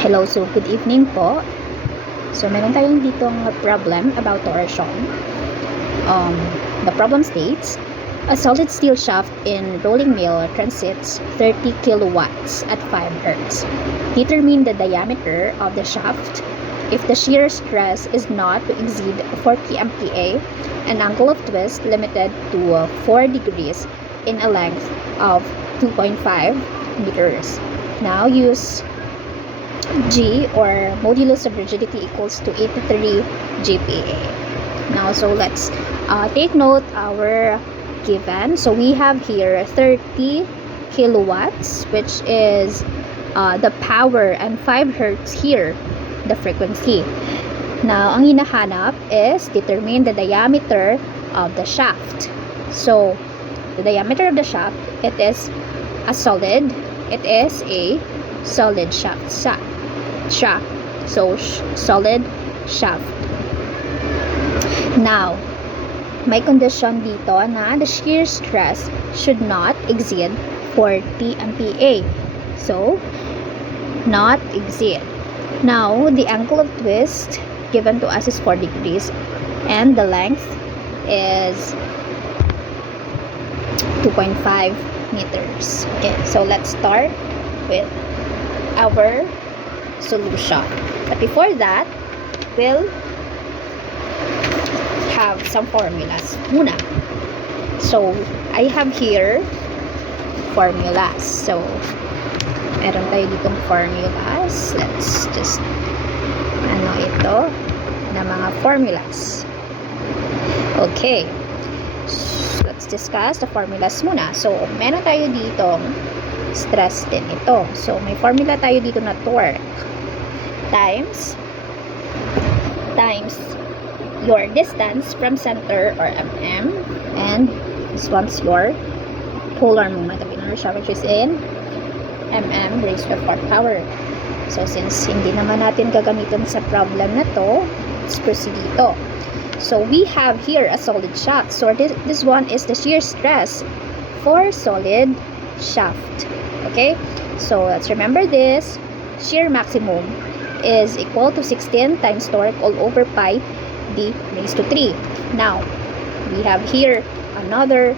Hello, so good evening po. So, meron tayong ditong problem about torsion. The problem states, a solid steel shaft in rolling mill transits 30 kilowatts at 5 hertz. Determine the diameter of the shaft if the shear stress is not to exceed 40 MPa, an angle of twist limited to 4 degrees in a length of 2.5 meters. Now use G, or modulus of rigidity, equals to 83 GPa. Now, so let's take note our given. So we have here 30 kilowatts, which is the power, and 5 hertz here, the frequency. Now, ang hinahanap is determine the diameter of the shaft. So, the diameter of the shaft, it is a solid shaft. So, solid shaft. Now, may condition dito na the shear stress should not exceed 40 MPa. So, not exceed. Now, the angle of twist given to us is 4 degrees and the length is 2.5 meters. Okay, so let's start with our solution. But before that, we'll have some formulas muna. So, I have here formulas. So, meron tayo ditong formulas. Let's just ito na mga formulas. Okay. So, let's discuss the formulas muna. So, meron tayo ditong stress din ito. So, may formula tayo dito na torque times your distance from center, or mm, and this one's your polar moment of inertia, which is in mm raised to the 4th power. So, since hindi naman natin gagamitin sa problem na to, let's proceed dito. So, we have here a solid shaft. So, this one is the shear stress for solid shaft. Okay? So, let's remember this. Shear maximum is equal to 16 times torque all over pi d raised to 3. Now, we have here another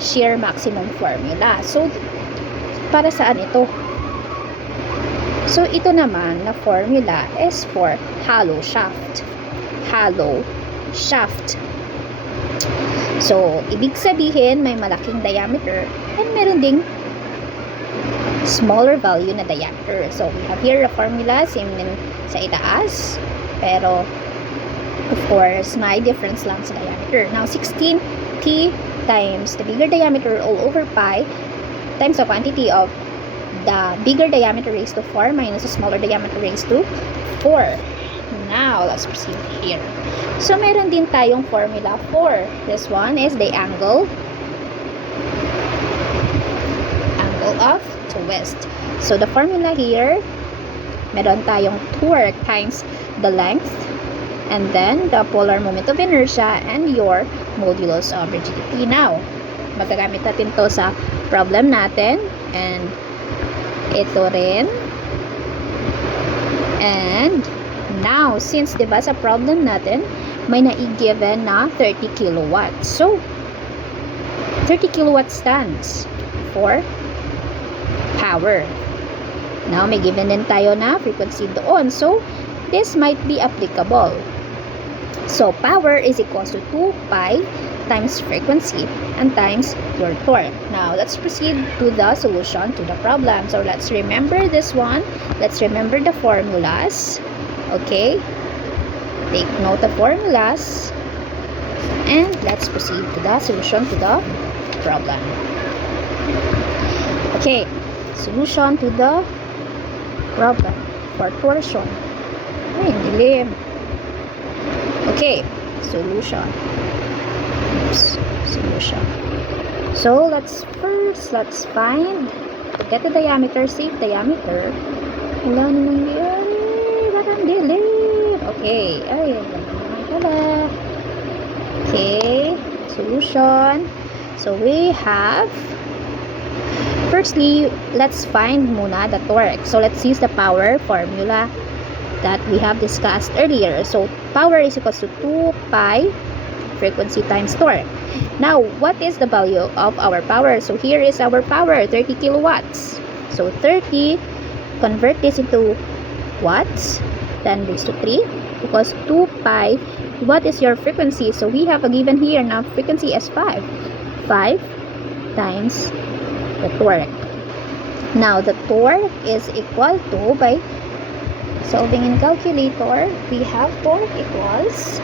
shear maximum formula. So, para saan ito? So, ito naman na formula is for hollow shaft. Hollow shaft. So, ibig sabihin, may malaking diameter and meron ding smaller value na diameter. So, we have here a formula, same din sa itaas, pero of course, may difference lang sa diameter. Now, 16 T times the bigger diameter all over pi times the quantity of the bigger diameter raised to 4 minus the smaller diameter raised to 4. Now, let's proceed here. So, meron din tayong formula for this one is the angle of twist. So, the formula here, meron tayong torque times the length, and then the polar moment of inertia, and your modulus of rigidity. Now, magagamit natin to sa problem natin, and ito rin. And now, since diba sa problem natin, may nai-given na 30 kilowatts. So, 30 kilowatt stands for power. Now, may given din tayo na frequency doon. So, this might be applicable. So, power is equals to 2 pi times frequency and times your torque. Now, let's proceed to the solution to the problem. So, let's remember this one. Let's remember the formulas. Okay? Take note of formulas. And let's proceed to the solution to the problem. Okay. Solution to the problem for torsion. Ay, dilim. Okay, solution. Oops, solution. So, let's find, to get the diameter, safe diameter. Wala na nangyari. Parang dilim. Okay, ay, wala. Okay, solution. So, we have Firstly, let's find muna the torque. So let's use the power formula that we have discussed earlier. So power is equals to 2 pi frequency times torque. Now, what is the value of our power? So here is our power, 30 kilowatts. So 30, convert this into watts, 10 raised to 3, because 2 pi, what is your frequency? So we have a given here now, frequency is 5. 5 times the torque. Now, the torque is equal to, by solving in calculator, we have torque equals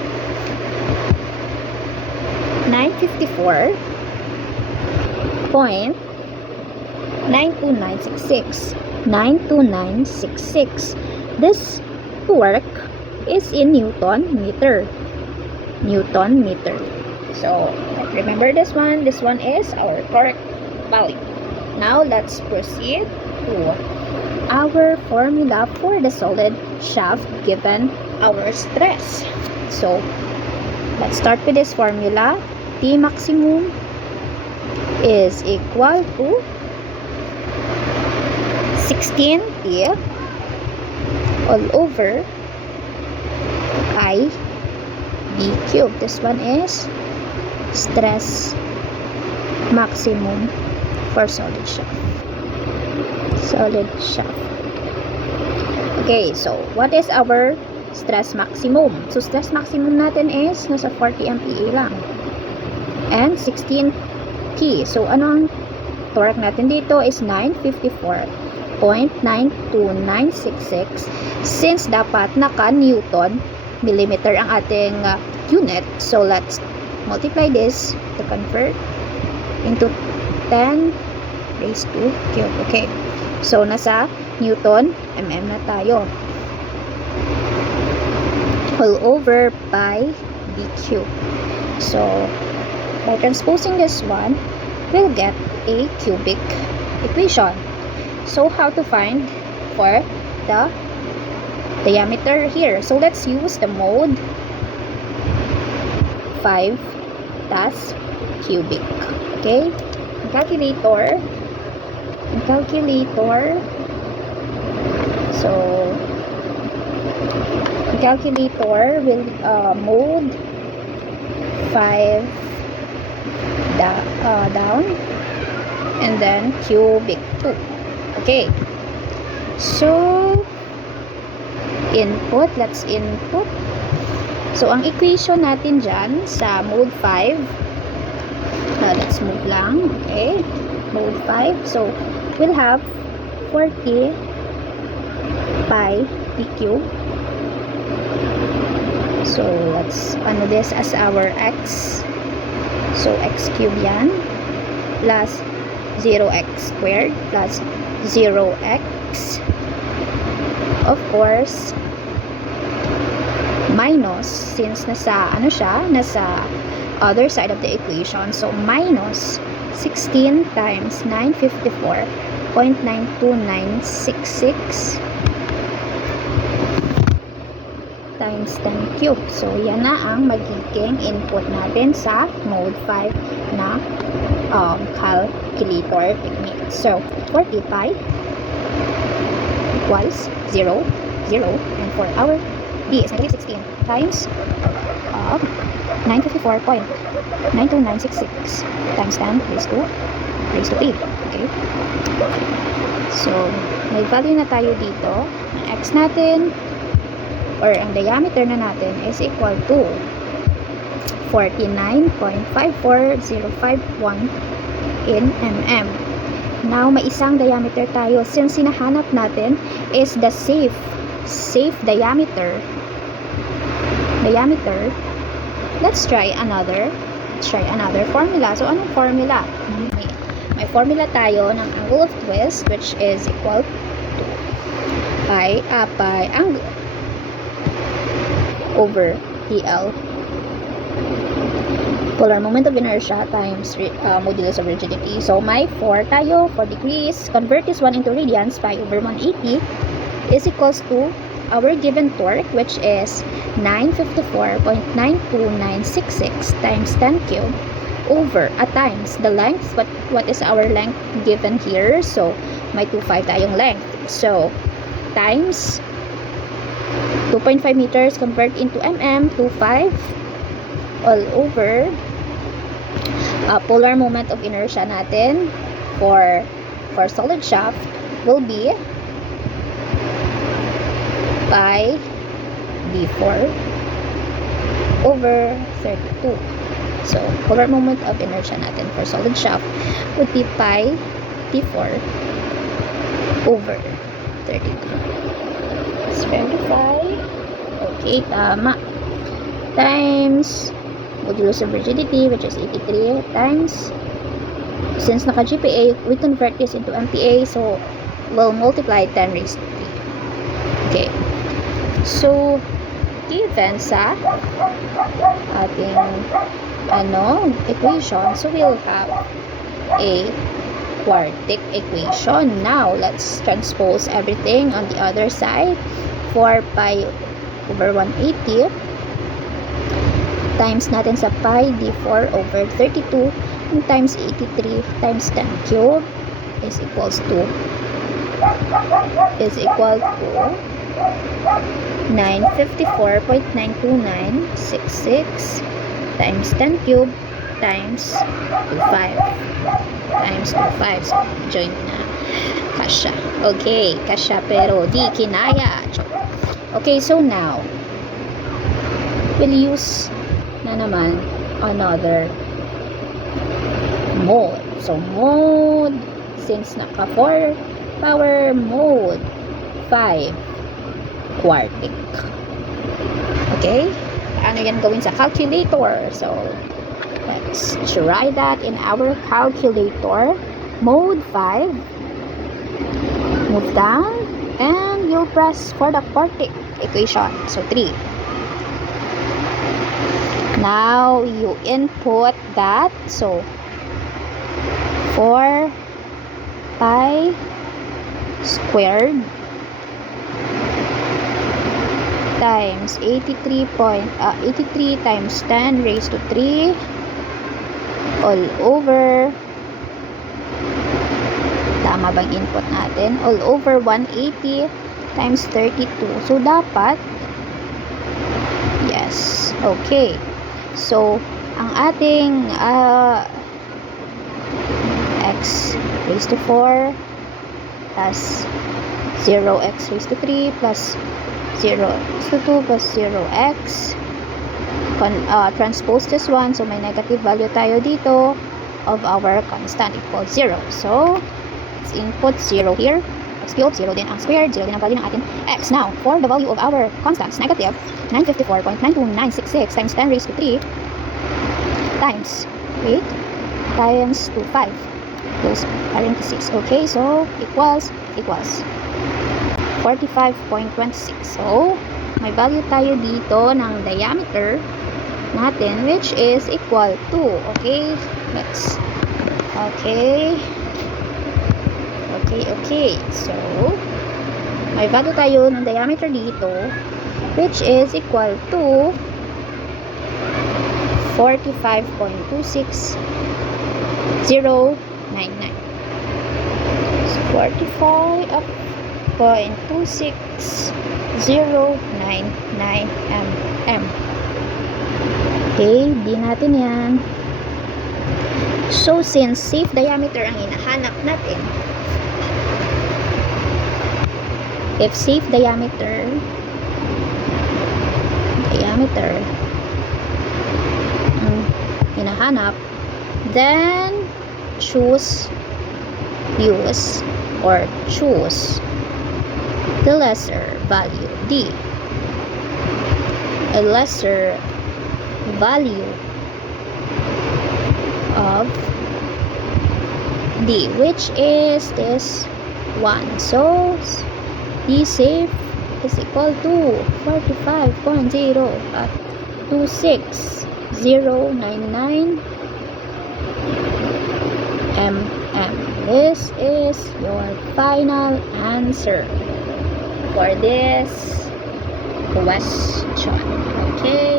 954.92966. 92966. This torque is in Newton meter. Newton meter. So remember this one. This one is our torque value. Now let's proceed to our formula for the solid shaft given our stress. So let's start with this formula. T maximum is equal to 16T all over I B cubed. This one is stress maximum for solid shaft. Solid shaft. Okay, so what is our stress maximum? So stress maximum natin is nasa 40 MPa lang. And 16T. So anong torque natin dito is 954.92966. Since dapat naka Newton millimeter ang ating unit, so let's multiply this to convert into 10 raised to cube. Okay, so nasa Newton mm na tayo, all over by b cube. So by transposing this one, we'll get a cubic equation. So how to find for the diameter here? So let's use the mode 5 tas cubic. Okay, in calculator, so in calculator will mode 5 down and then cubic 2. Okay, so input, let's input. So ang equation natin dyan sa mode 5, let's move lang. Okay, mode 5, so we'll have 40 pi p cube. So let's ano this as our x. So x cube yan, plus 0x squared plus 0x, of course, minus, since nasa ano siya, nasa other side of the equation, so minus 16 times 954.92966 times 10 cube. So yan na ang magiging input natin sa mode 5 na calculator technique. So 40 pi equals 0, 0, and for our d is negative 16 times 954.92966 times 10 raised to 3. Okay, so may value na tayo dito. Ang x natin or ang diameter na natin is equal to 49.54051 in mm. Now may isang diameter tayo, since sinahanap natin is the safe diameter. Let's try another formula. So anong formula? May formula tayo ng angle of twist, which is equal to pi angle over TL, polar moment of inertia times modulus of rigidity. So may 4 tayo, 4 degrees. Convert this one into radians, pi over 180 is equals to our given torque, which is 954.92966 times 10 cube over at times the length. What is our length given here? So may 2.5 tayong length, so times 2.5 meters convert into mm, 2.5 all over polar moment of inertia natin for solid shaft will be pi d4 over 32. So polar moment of inertia natin for solid shaft would be pi d4 over 32. Let's verify. Okay, tama. Times modulus of rigidity, which is 83, times, since naka GPa, we convert this into MPa, so we'll multiply 10 raised to 3. Okay, so given sa ating equation, so we'll have a quartic equation. Now let's transpose everything on the other side. 4 pi over 180 times natin sa pi d4 over 32 and times 83 times 10 cube is equal to 954.92966 times 10 cube times 25 times 25. So joint na kasya. Okay, kasya pero di kinaya. Okay, so now we'll use na naman another mode. So mode, since naka 4 power, mode 5 quartic. Okay, paano yan gawin sa calculator? So let's try that in our calculator. Mode 5, move down and you'll press for the quartic equation. So 3. Now you input that, so 4 pi squared times 83 times 10 raised to 3 all over, tama bang input natin? All over 180 times 32. So dapat yes. Okay, so ang ating x raised to 4 plus 0x raised to 3 plus 0 raised to 2 plus 0x, transpose this one, so may negative value tayo dito of our constant equals 0. So let's input 0 here, x cubed, 0 din ang squared, 0 din ang value ng ating x. Now for the value of our constants, negative 954.92966 times 10 raised to 3 times 8 times 25 close parenthesis. Okay, so equals 45.26. So may value tayo dito ng diameter natin, which is equal to, okay, let's okay, so may value tayo ng diameter dito, which is equal to 45.26099. So 45.26099 mm. Okay, di natin yan. So since safe diameter ang hinahanap natin, if safe diameter hinahanap, then choose the lesser value d, a lesser value of d, which is this one. So d safe is equal to 45.26099 mm. This is your final answer for this question. Okay.